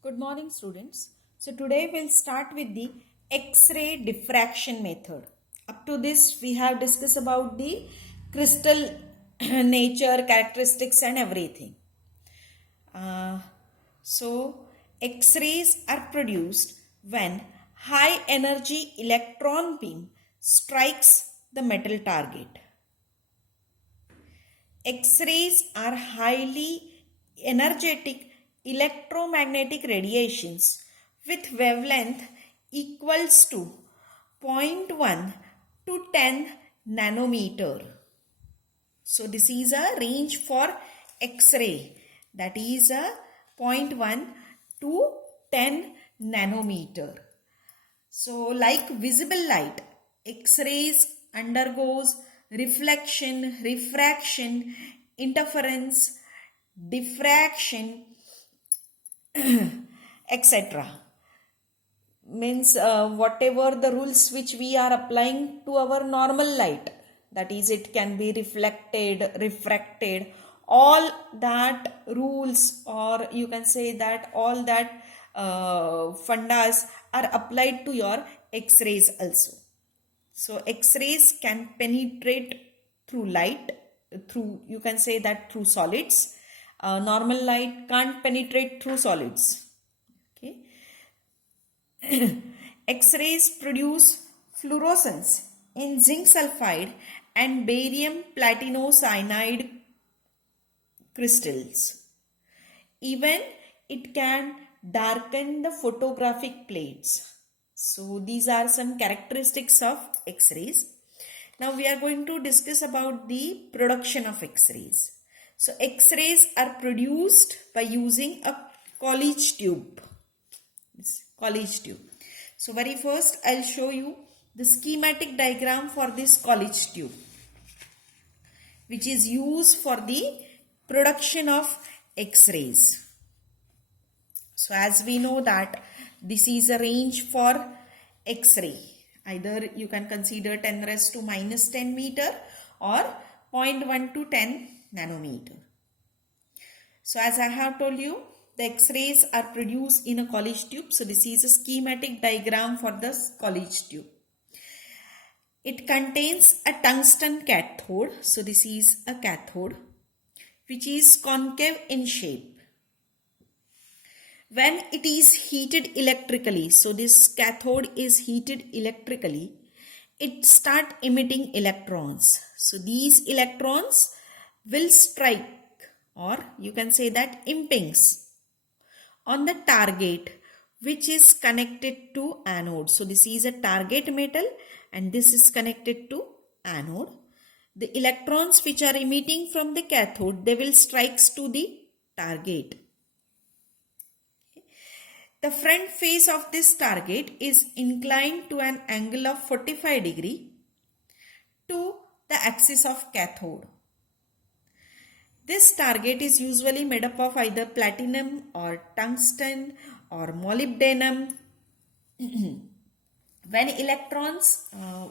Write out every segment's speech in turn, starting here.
Good morning, students. So today we'll start with the X-ray diffraction method. Up to this, we have discussed about the crystal nature, characteristics, and everything. Uh, so X-rays are produced when high energy electron beam strikes the metal target. X-rays are highly energetic electromagnetic radiations with wavelength equals to zero point 0.1 to 10 nanometer. So this is a range for X-ray, that is a zero point 0.1 to 10 nanometer. So like visible light, X-rays undergoes reflection, refraction, interference, diffraction, etc. Means whatever the rules which we are applying to our normal light, that is, it can be reflected, refracted, all that rules, or you can say that all that fundas are applied to your X-rays also. So X-rays can penetrate through light, through, you can say that, through solids. Normal light can't penetrate through solids. Okay. X-rays produce fluorescence in zinc sulfide and barium platinocyanide crystals. Even it can darken the photographic plates. So these are some characteristics of X-rays. Now we are going to discuss about the production of X-rays. So X-rays are produced by using a college tube. College tube. So very first I'll show you the schematic diagram for this college tube, which is used for the production of X-rays. So as we know that this is a range for X-ray. Either you can consider 10 raised to minus 10 meter or 0.1 to 10 nanometer. So as I have told you, the X-rays are produced in a college tube. So this is a schematic diagram for the college tube. It contains a tungsten cathode. So this is a cathode which is concave in shape. When it is heated electrically, so this cathode is heated electrically, it start emitting electrons. So these electrons will strike, or you can say that impinge, on the target which is connected to anode. So this is a target metal and this is connected to anode. The electrons which are emitting from the cathode, they will strike to the target. The front face of this target is inclined to an angle of 45 degree to the axis of cathode. This target is usually made up of either platinum or tungsten or molybdenum. When electrons,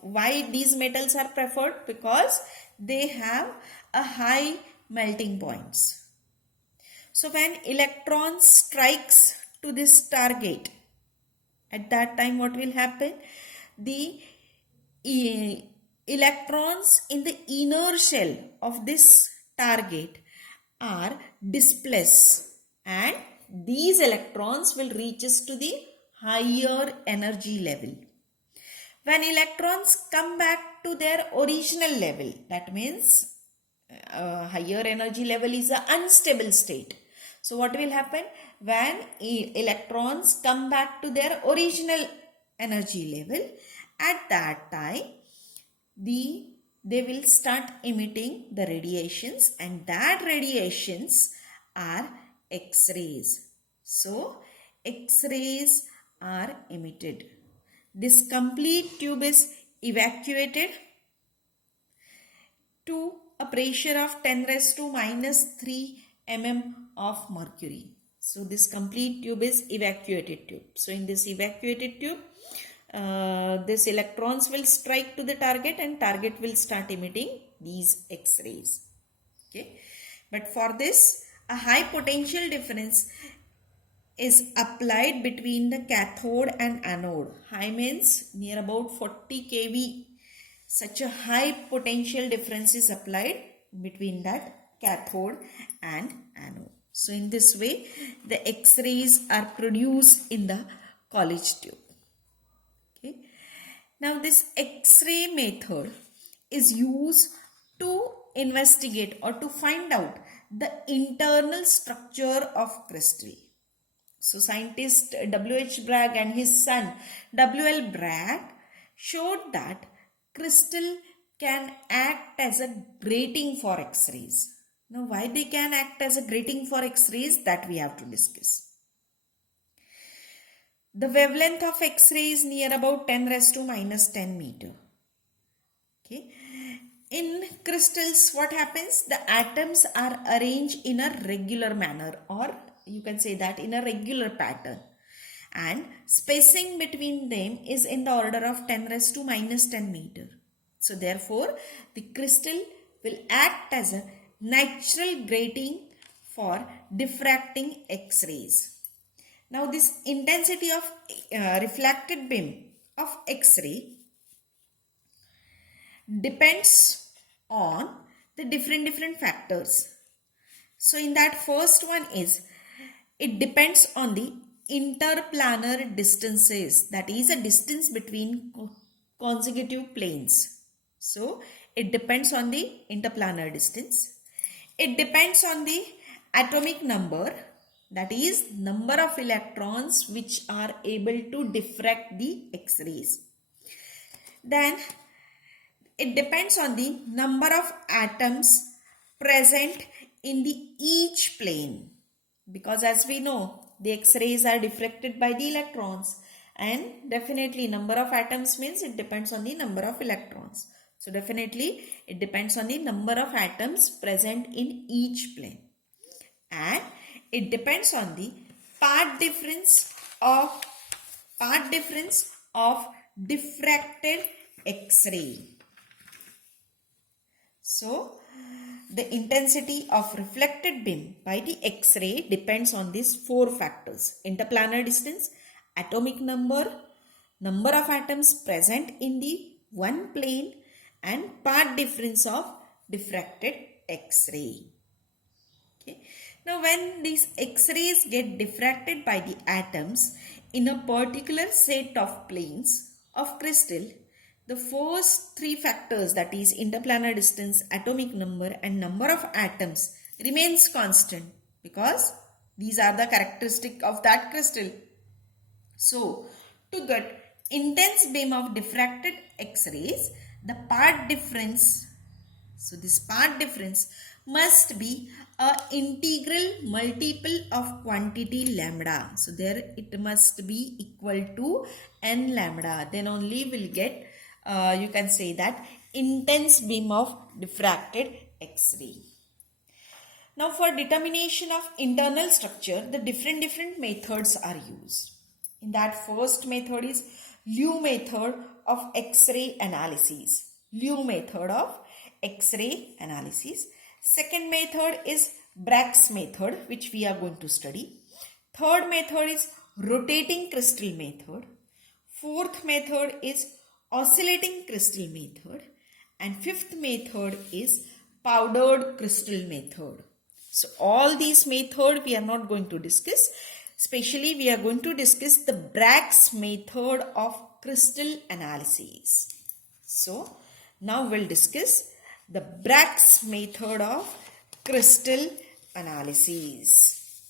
why these metals are preferred? Because they have a high melting points. So when electrons strikes to this target, at that time what will happen? The electrons in the inner shell of this target are displaced and these electrons will reach us to the higher energy level. When electrons come back to their original level, that means higher energy level is an unstable state. So what will happen? When electrons come back to their original energy level, at that time they will start emitting the radiations, and that radiations are X-rays. So X-rays are emitted. This complete tube is evacuated to a pressure of 10 raised to minus 3 mm of mercury. So this complete tube is evacuated tube. So in this evacuated tube, this electrons will strike to the target and target will start emitting these X-rays. Okay. But for this, a high potential difference is applied between the cathode and anode. High means near about 40 kV. Such a high potential difference is applied between that cathode and anode. So in this way, the X-rays are produced in the college tube. Okay. Now this X-ray method is used to investigate or to find out the internal structure of crystal. So scientist W.H. Bragg and his son W.L. Bragg showed that crystal can act as a grating for X-rays. Now why they can act as a grating for X-rays, that we have to discuss. The wavelength of X-ray is near about 10 raised to minus 10 meter. Okay. In crystals, what happens? The atoms are arranged in a regular manner, or you can say that in a regular pattern. And spacing between them is in the order of 10 raised to minus 10 meter. So therefore, the crystal will act as a natural grating for diffracting X-rays. Now this intensity of reflected beam of X-ray depends on the different factors. So in that first one is, it depends on the interplanar distances, that is a distance between consecutive planes. So it depends on the interplanar distance. It depends on the atomic number, that is number of electrons which are able to diffract the X-rays. Then it depends on the number of atoms present in the each plane, because as we know, the X-rays are diffracted by the electrons, and definitely number of atoms means it depends on the number of electrons. So definitely it depends on the number of atoms present in each plane, and it depends on the part difference of diffracted X-ray. So the intensity of reflected beam by the X-ray depends on these four factors: interplanar distance, atomic number, number of atoms present in the one plane, and part difference of diffracted X-ray. Okay. Now when these X-rays get diffracted by the atoms in a particular set of planes of crystal, the first three factors, that is interplanar distance, atomic number and number of atoms, remains constant, because these are the characteristic of that crystal. So to get intense beam of diffracted X-rays, the part difference, so this part difference must be a integral multiple of quantity lambda. So there it must be equal to n lambda. Then only we'll get, you can say that, intense beam of diffracted X-ray. Now for determination of internal structure, the different methods are used. In that first method is Liu method of X-ray analysis. Liu method of X-ray analysis. Second method is Bragg's method, which we are going to study. Third method is rotating crystal method. Fourth method is oscillating crystal method. And fifth method is powdered crystal method. So all these methods we are not going to discuss. Especially we are going to discuss the Bragg's method of crystal analysis. So now we'll discuss the Bragg's method of crystal analysis.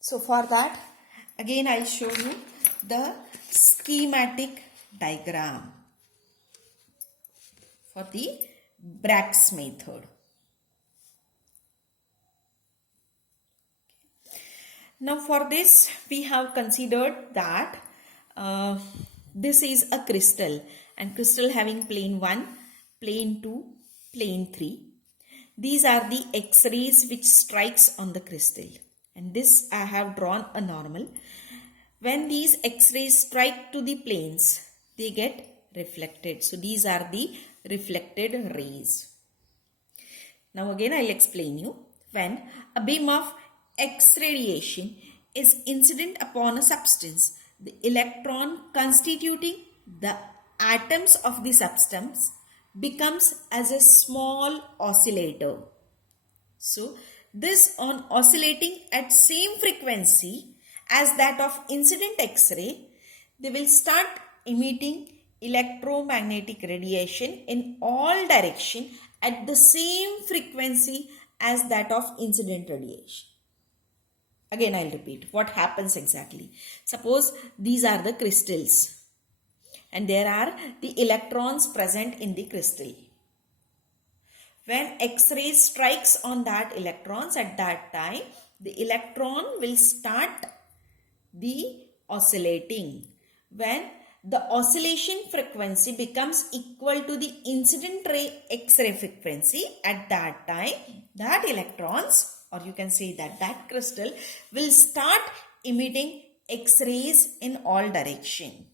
So for that, again I'll show you the schematic diagram for the Bragg's method. Now for this we have considered that this is a crystal, and crystal having plane 1, plane 2, plane 3. These are the X-rays which strikes on the crystal, and this I have drawn a normal. When these X-rays strike to the planes, they get reflected. So these are the reflected rays. Now again I'll explain you. When a beam of X radiation is incident upon a substance, the electron constituting the atoms of the substance becomes as a small oscillator. So this on oscillating at same frequency as that of incident X-ray, they will start emitting electromagnetic radiation in all direction at the same frequency as that of incident radiation. Again, I'll repeat what happens exactly. Suppose these are the crystals and there are the electrons present in the crystal. When X-ray strikes on that electrons at that time, the electron will start the oscillating. When the oscillation frequency becomes equal to the incident ray X-ray frequency, at that time, that electrons, or you can say that crystal will start emitting X-rays in all direction.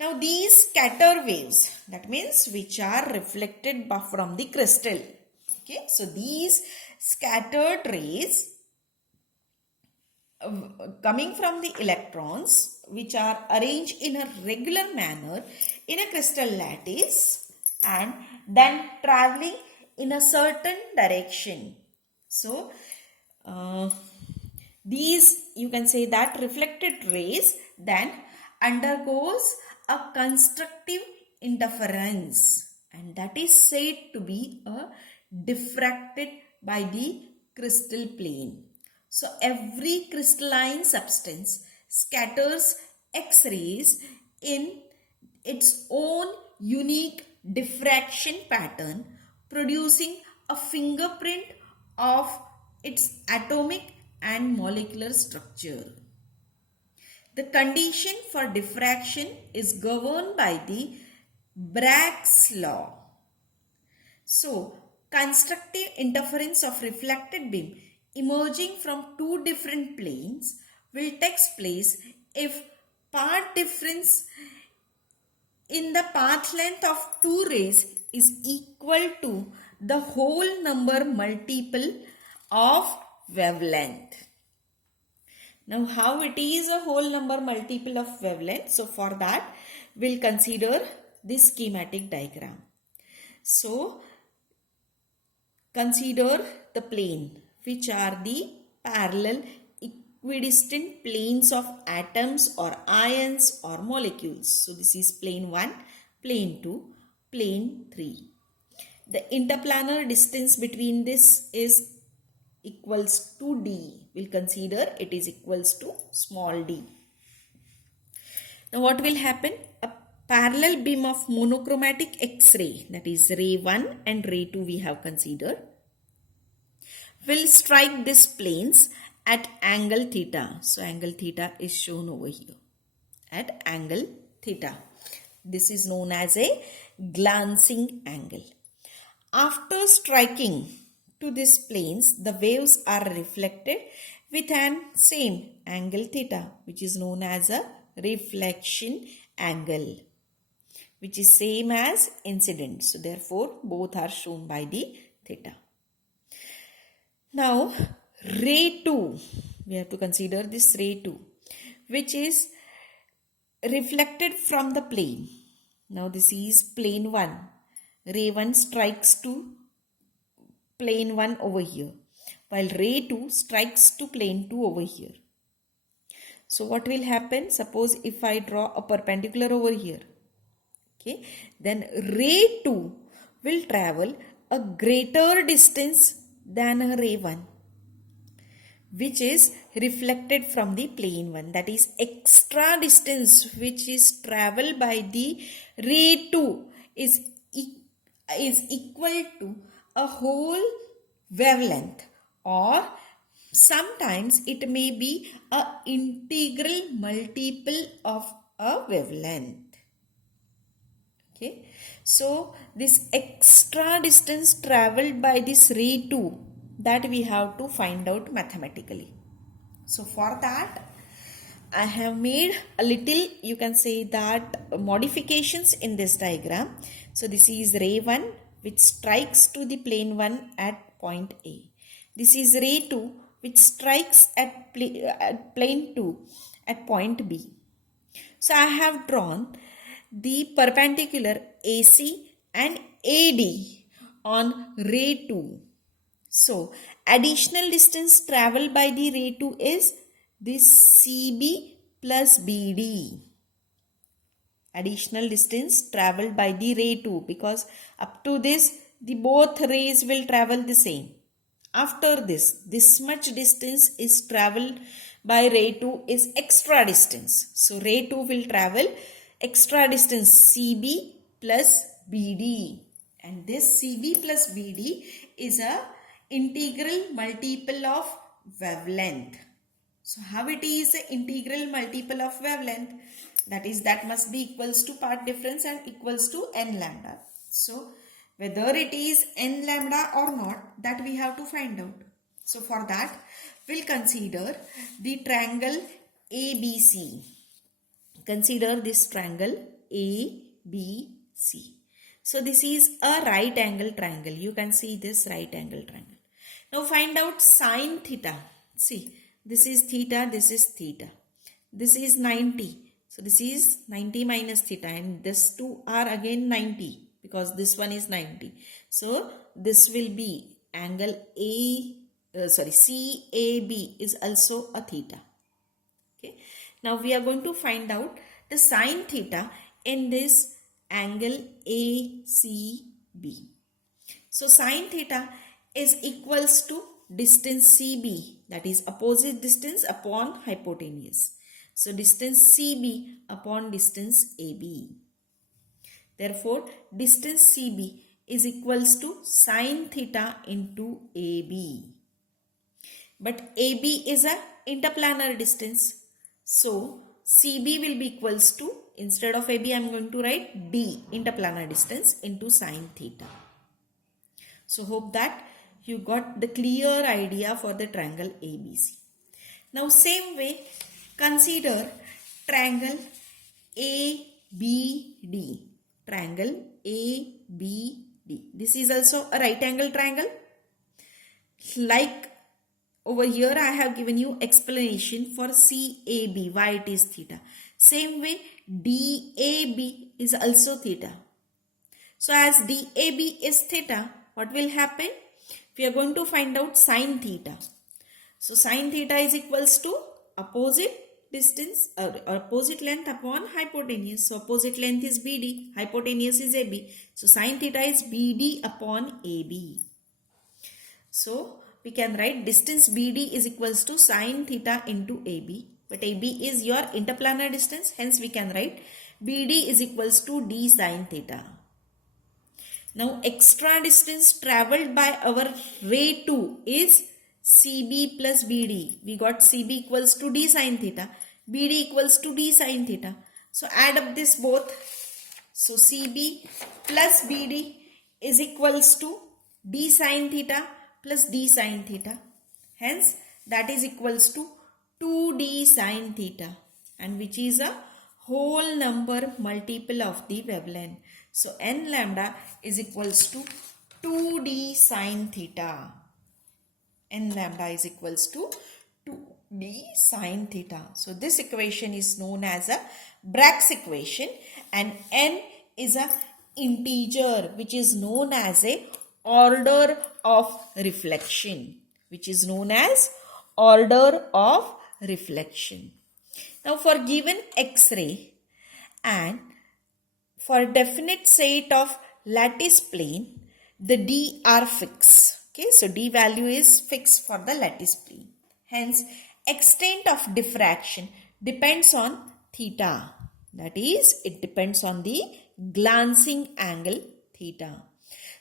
Now these scatter waves, that means which are reflected from the crystal. Okay, so these scattered rays coming from the electrons which are arranged in a regular manner in a crystal lattice and then traveling in a certain direction. So these, you can say that reflected rays then undergoes a constructive interference, and that is said to be diffracted by the crystal plane. So every crystalline substance scatters X-rays in its own unique diffraction pattern, producing a fingerprint of its atomic and molecular structure. The condition for diffraction is governed by the Bragg's law. So, constructive interference of reflected beam emerging from two different planes will take place if path difference in the path length of two rays is equal to the whole number multiple of wavelength. Now how it is a whole number multiple of wavelength? So for that we'll consider this schematic diagram. So consider the plane which are the parallel equidistant planes of atoms or ions or molecules. So this is plane 1, plane 2, plane 3. The interplanar distance between this is equals to d. We'll consider it is equals to small d. Now what will happen? A parallel beam of monochromatic X-ray, that is ray 1 and ray 2 we have considered, will strike these planes at angle theta. So angle theta is shown over here at angle theta. This is known as a glancing angle. After striking to these planes, the waves are reflected with an same angle theta, which is known as a reflection angle, which is same as incident. So therefore, both are shown by the theta. Now, ray 2, we have to consider this ray 2, which is reflected from the plane. Now this is plane 1. Ray 1 strikes to plane 1 over here, while ray 2 strikes to plane 2 over here. So what will happen? Suppose if I draw a perpendicular over here, okay, then ray 2 will travel a greater distance than a ray 1, which is reflected from the plane 1. That is extra distance which is travelled by the ray 2 is equal to a whole wavelength, or sometimes it may be a integral multiple of a wavelength. Okay, so this extra distance travelled by this ray 2, that we have to find out mathematically. So for that, I have made a little, you can say that, modifications in this diagram. So this is ray 1 which strikes to the plane 1 at point A. This is ray 2 which strikes at plane 2 at point B. So I have drawn the perpendicular AC and AD on ray 2. So additional distance traveled by the ray 2 is this CB plus BD. Additional distance traveled by the ray 2, because up to this the both rays will travel the same. After this much distance is traveled by ray 2 is extra distance. So ray 2 will travel extra distance CB plus BD, and this CB plus BD is a integral multiple of wavelength. So how it is an integral multiple of wavelength? That must be equals to part difference and equals to n lambda. So whether it is n lambda or not, that we have to find out. So for that, we'll consider the triangle ABC. Consider this triangle ABC. So this is a right angle triangle. You can see this right angle triangle. Now find out sine theta. See, this is theta, this is theta. This is 90. So this is 90 minus theta, and this two are again 90 because this one is 90. So this will be angle CAB is also a theta. Okay. Now we are going to find out the sine theta in this angle ACB. So sine theta is equals to distance CB, that is opposite distance upon hypotenuse. So distance CB upon distance AB. Therefore, distance CB is equals to sine theta into AB. But AB is a interplanar distance. So CB will be equals to, instead of AB I am going to write D, interplanar distance, into sine theta. So hope that you got the clear idea for the triangle ABC. Now same way, consider triangle ABD. Triangle ABD. This is also a right angle triangle. Like over here I have given you explanation for CAB, why it is theta. Same way DAB is also theta. So as DAB is theta, what will happen? We are going to find out sine theta. So sine theta is equals to opposite distance or opposite length upon hypotenuse. So opposite length is BD, hypotenuse is AB. So sine theta is BD upon AB. So we can write distance BD is equals to sine theta into AB. But AB is your interplanar distance. Hence we can write BD is equals to D sine theta. Now extra distance travelled by our ray 2 is CB plus BD. We got CB equals to D sine theta. BD equals to D sine theta. So add up this both. So CB plus BD is equals to D sine theta plus D sine theta. Hence that is equals to 2D sine theta, and which is a whole number multiple of the wavelength. So n lambda is equals to 2D sine theta. N lambda is equals to 2D sine theta. So this equation is known as a Bragg's equation, and n is a integer which is known as a order of reflection. Which is known as order of reflection. Now for given X-ray and for definite set of lattice plane, the D are fixed. Okay, so D value is fixed for the lattice plane. Hence, extent of diffraction depends on theta. That is, it depends on the glancing angle theta.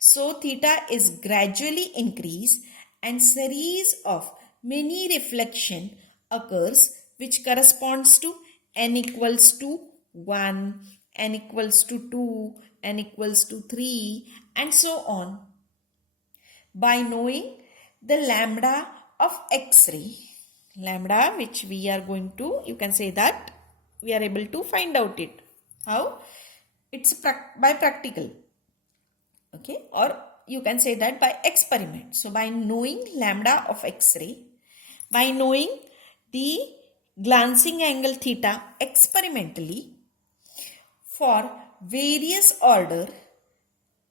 So, theta is gradually increased and series of many reflection occurs which corresponds to n equals to 1, n equals to 2, n equals to 3 and so on. By knowing the lambda of X-ray, lambda, which we are going to, you can say that we are able to find out it. How? It's by practical, okay, or you can say that by experiment. So by knowing lambda of X-ray, by knowing the glancing angle theta experimentally for various order,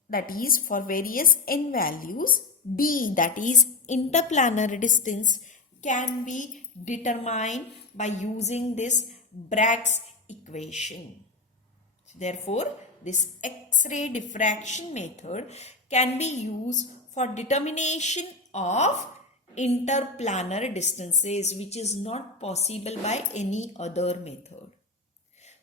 that is for various n values, d, that is interplanar distance, can be determined by using this Bragg's equation. Therefore, this X-ray diffraction method can be used for determination of interplanar distances, which is not possible by any other method.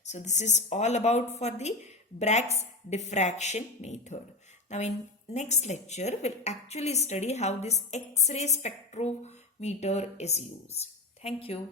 So this is all about for the Bragg's diffraction method. Now in next lecture, we'll actually study how this X-ray spectrometer is used. Thank you.